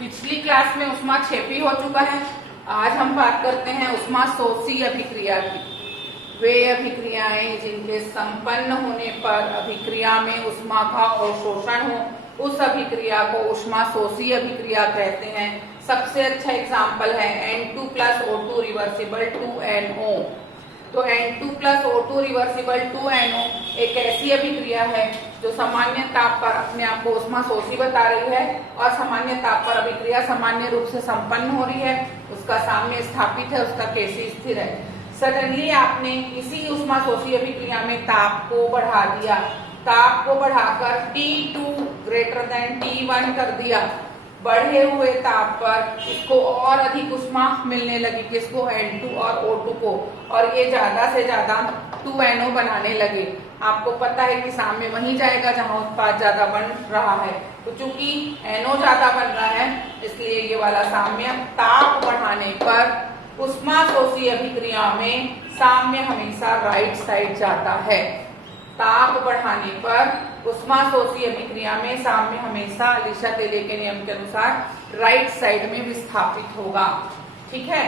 पिछली क्लास में ऊष्माक्षेपी हो चुका है। आज हम बात करते हैं ऊष्माशोषी अभिक्रिया की। वे अभिक्रियाएं जिनके संपन्न होने पर अभिक्रिया में ऊष्मा का अवशोषण हो, उस अभिक्रिया को ऊष्माशोषी अभिक्रिया कहते हैं। सबसे अच्छा एग्जाम्पल है N2 + O2 रिवर्सिबल 2NO। तो N2 + O2 रिवर्सिबल 2NO एक ऐसी अभिक्रिया है जो सामान्य ताप पर अपने आप को ऊष्माशोषी बता रही है और सामान्य ताप पर अभिक्रिया सामान्य रूप से संपन्न हो रही है। उसका साम्य स्थापित है, उसका केसी स्थिर है। सडनली आपने इसी ऊष्माशोषी अभिक्रिया में ताप को बढ़ा दिया, ताप को बढ़ाकर T2 > T1 कर दिया। बढ़े हुए ताप पर इसको और अधिक ऊष्मा मिलने लगी, किसको? N2 और O2 को, और ये ज्यादा से ज्यादा 2NO बनाने लगे। आपको पता है कि साम्य वहीं जाएगा जहां उत्पाद ज्यादा बन रहा है। तो चूंकि NO ज्यादा बन रहा है इसलिए ये वाला साम्य ताप बढ़ाने पर ऊष्माशोषी अभिक्रिया में साम्य हमेशा राइट साइड जाता है। ताप बढ़ाने पर ऊष्माशोषी अभिक्रिया में साम्य हमेशा अलीशा तेले के नियम के अनुसार राइट साइड में विस्थापित होगा। ठीक है।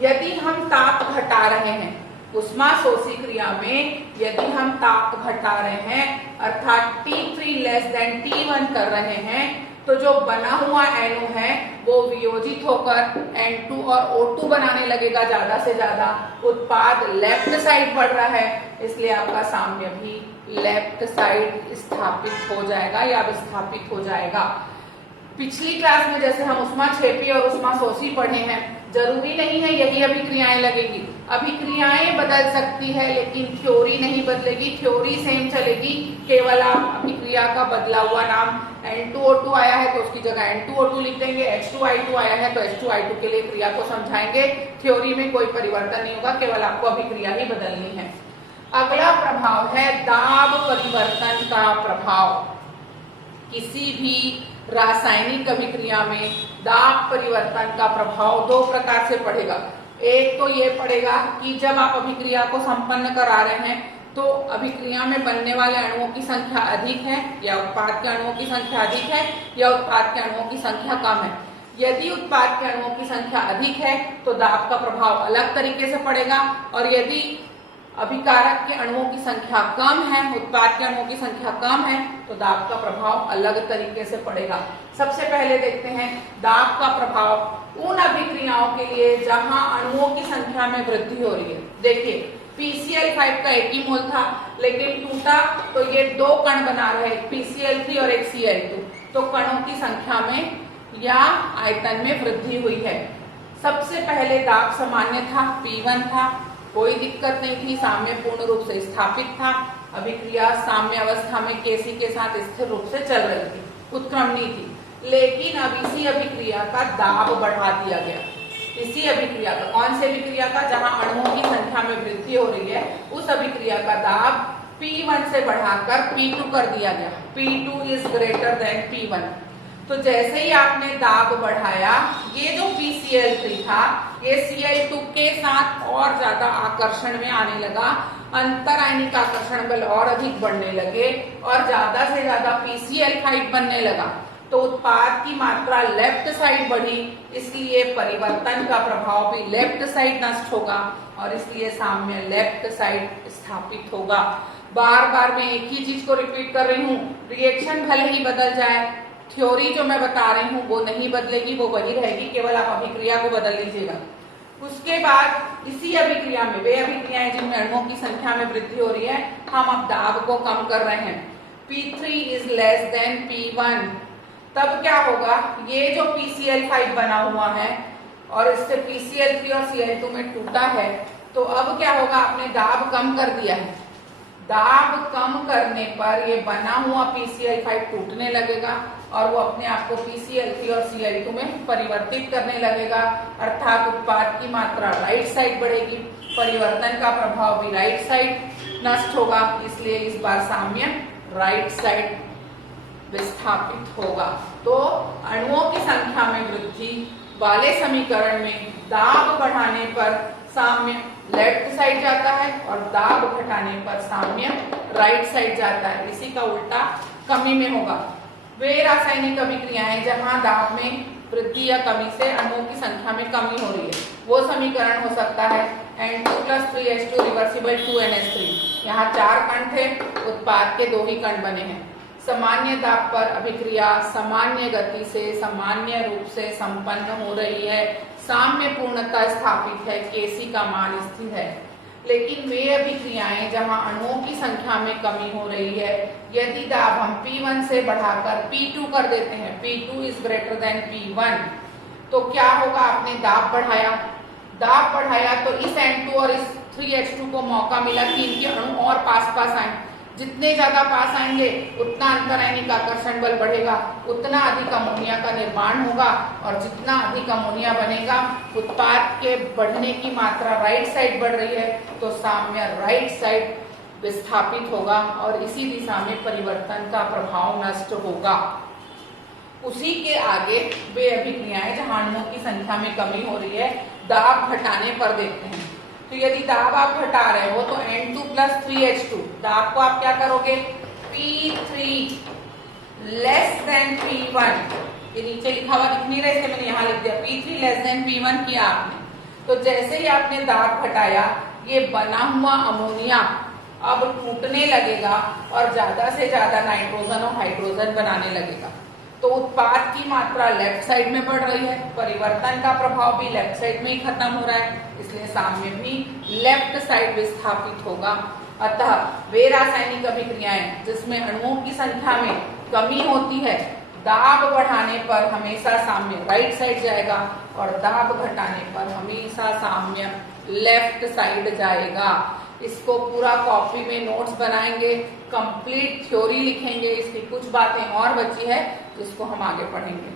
यदि हम ताप घटा रहे हैं ऊष्माशोषी क्रिया में, यदि हम ताप घटा रहे हैं अर्थात T3 < T1 कर रहे हैं, तो जो बना हुआ NO है वो वियोजित होकर N2 और O2 बनाने लगेगा ज्यादा से ज्यादा। उत्पाद लेफ्ट साइड बढ़ रहा है इसलिए आपका साम्य भी लेफ्ट साइड स्थापित हो जाएगा या विस्थापित हो जाएगा। पिछली क्लास में जैसे हम ऊष्माक्षेपी और ऊष्माशोषी पढ़े हैं, जरूरी नहीं है यही अभिक्रियाएं लगेगी। अभिक्रियाएं बदल सकती है लेकिन थ्योरी नहीं बदलेगी, थ्योरी सेम चलेगी। केवल आप अभिक्रिया का बदला हुआ नाम N2O2 आया है तो उसकी जगह N2O2 लिख देंगे, H2I2 आया है तो H2I2 के लिए क्रिया को समझाएंगे। थ्योरी में कोई परिवर्तन नहीं होगा, केवल आपको अभिक्रिया ही बदलनी है। अगला प्रभाव है दाब परिवर्तन का प्रभाव। किसी भी रासायनिक अभिक्रिया में दाब परिवर्तन का प्रभाव दो प्रकार से पड़ेगा। एक तो ये पड़ेगा कि जब आप अभिक्रिया को संपन्न करा रहे हैं तो अभिक्रिया में बनने वाले अणुओं की संख्या अधिक है या उत्पाद के अणुओं की संख्या अधिक है या उत्पाद के अणुओं की संख्या कम है। यदि उत्पाद के अणुओं की संख्या अधिक है तो दाब का प्रभाव अलग तरीके से पड़ेगा, और यदि अभिकारक के अणुओं की संख्या कम है, उत्पाद के अणुओं की संख्या कम है, तो दाब का प्रभाव अलग तरीके से पड़ेगा। सबसे पहले देखते हैं दाब का प्रभाव उन अभिक्रियाओं के लिए जहां अणुओं की संख्या में वृद्धि हो रही है। देखिए PCl5 का 1 ही मोल था लेकिन टूटा तो ये दो कण बना रहे, एक PCl3 और एक Cl2, तो कणों की संख्या में या आयतन में वृद्धि हुई है। सबसे पहले दाब सामान्य था, P1 था, कोई दिक्कत नहीं थी, साम्य पूर्ण रूप से स्थापित था। अभिक्रिया साम्य अवस्था में केसी के साथ स्थिर रूप से चल रही थी, उत्क्रमणीय थी। लेकिन अब इसी अभिक्रिया का दाब बढ़ा दिया गया। इसी अभिक्रिया का, कौन सी अभिक्रिया का? जहां अणुओं की संख्या में वृद्धि हो रही है, उस अभिक्रिया का दाब P1 से बढ़ाकर P2 कर दिया गया। P2 > P1। तो जैसे ही आपने दाब बढ़ाया, ये जो PCl3 था ये Cl2 के साथ और ज्यादा आकर्षण में आने लगा, अंतरायनिक आकर्षण बल और अधिक बढ़ने लगे और ज्यादा से ज्यादा PCl5 बनने लगा। तो उत्पाद की मात्रा लेफ्ट साइड बढ़ी, इसलिए परिवर्तन का प्रभाव भी लेफ्ट साइड नष्ट होगा और इसलिए साम्य लेफ्ट साइड स्थापित होगा। बार बार मैं एक ही चीज को रिपीट कर रही हूँ, रिएक्शन भले ही बदल जाए, थ्योरी जो मैं बता रही हूँ वो नहीं बदलेगी, वो वही रहेगी, केवल आप अभिक्रिया को बदल लीजिएगा। उसके बाद इसी अभिक्रिया में, वे अभिक्रियाएं जिनमें अणुओं की संख्या में वृद्धि हो रही है, हम अब दाब को कम कर रहे हैं। P3 < P1। तब क्या होगा? ये जो PCl5 बना हुआ है और इससे PCl3 और Cl2 में टूटा है, तो अब क्या होगा? आपने दाब कम कर दिया है। दाब कम करने पर ये बना हुआ PCl5 टूटने लगेगा और वो अपने आप को PCl3 और Cl2 में परिवर्तित करने लगेगा, अर्थात उत्पाद की मात्रा राइट साइड बढ़ेगी, परिवर्तन का प्रभाव भी राइट साइड नष्ट होगा, इसलिए इस बार साम्य राइट साइड विस्थापित होगा। तो अणुओं की संख्या में वृद्धि वाले समीकरण में दाब बढ़ाने पर साम्य लेफ्ट साइड जाता है और दाब घटाने पर साम्य राइट साइड जाता है। इसी का उल्टा कमी में होगा। वे रासायनिक अभिक्रियाएं जहां दाब में वृद्धि या कमी से अणुओं की संख्या में कमी हो रही है, वो समीकरण हो सकता है N2 + 3H2 रिवर्सिबल 2NH3। यहाँ 4 कण थे, उत्पाद के 2 ही कण बने हैं। सामान्य दाब पर अभिक्रिया सामान्य गति से सामान्य रूप से संपन्न हो रही है, साम्य पूर्णता स्थापित है, Kc का मान स्थिर है। लेकिन वे अभिक्रियाएं जहां अणुओं की संख्या में कमी हो रही है, यदि दाब हम P1 से बढ़ाकर P2 कर देते हैं, P2 is greater than P1, तो क्या होगा? आपने दाब बढ़ाया तो इस N2 और इस 3H2 को मौका मिला कि इनके अणु और पास आए। जितने ज्यादा पास आएंगे उतना अंतरायनिक आकर्षण बल बढ़ेगा, उतना अधिक अमोनिया का निर्माण होगा, और जितना अधिक अमोनिया बनेगा, उत्पाद के बढ़ने की मात्रा राइट साइड बढ़ रही है तो साम्य राइट साइड विस्थापित होगा और इसी दिशा में परिवर्तन का प्रभाव नष्ट होगा। उसी के आगे वे अभिक्रियाएं जहां अणुओं की संख्या में कमी हो रही है, दाब घटाने पर देखते हैं। तो यदि दाब आप घटा रहे हो तो N2 + 3H2, दाब को आप क्या करोगे? P3 लेस देन P1, ये नीचे लिखा हुआ दिख नहीं रहा इसलिए मैंने यहाँ लिख दिया, P3 लेस देन P1 किया आपने। तो जैसे ही आपने दाब घटाया, ये बना हुआ अमोनिया अब टूटने लगेगा और ज्यादा से ज्यादा नाइट्रोजन और हाइड्रोजन बनाने लगेगा। तो उत्पाद की मात्रा लेफ्ट साइड में बढ़ रही है, परिवर्तन का प्रभाव भी लेफ्ट साइड में ही खत्म हो रहा है, इसलिए साम्य भी लेफ्ट साइड विस्थापित होगा। अतः वे रासायनिक अभिक्रियाएं जिसमें अणुओं की संख्या में कमी होती है, दाब बढ़ाने पर हमेशा साम्य राइट साइड जाएगा और दाब घटाने पर हमेशा साम्य लेफ्ट साइड जाएगा। इसको पूरा कॉपी में नोट्स बनाएंगे, कंप्लीट थ्योरी लिखेंगे, इसकी कुछ बातें और बची है जिसको हम आगे पढ़ेंगे।